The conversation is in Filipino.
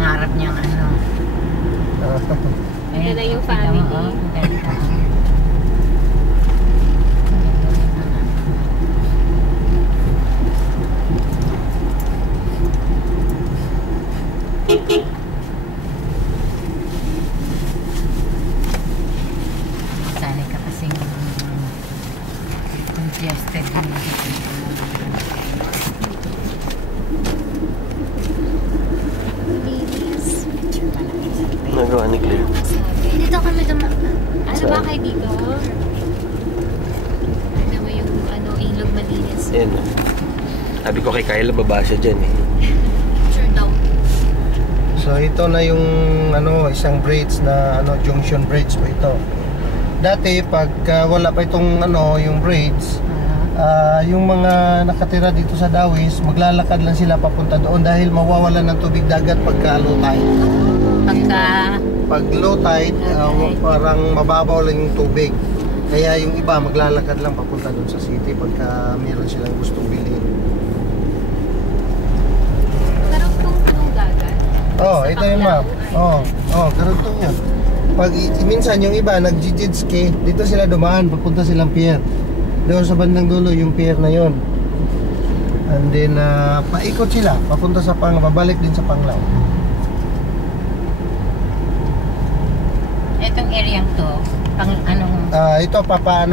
pangarap niyang ano. Ito na yung family. Sanay ka kasing congested din. Nagawa ni Claire. Dito kami dumaan. Ano ba kayo dito? Ano mo yung ilog malinis? Yan. Sabi ko kay Kyla, baba siya dyan eh. Sure daw. So ito na yung isang bridge na junction bridge po ito. Dati pag wala pa itong yung bridge, yung mga nakatira dito sa Dawis, maglalakad lang sila papunta doon dahil mawawalan ng tubig dagat pagka low tide. Pag low tide, parang mababaw lang yung tubig. Kaya yung iba maglalakad lang papunta doon sa city pagka meron silang gustong bilhin. Karugtong punong dagat. Oh, ito yung map. Karugtong yan. Pag minsan yung iba nag-jet ski, dito sila dumaan, papunta silang pier. Doon sa bandang dulo yung pier na yon. And then paikot sila, papunta sa babalik din sa Panglao. Itong area to, pang anong Ito papaano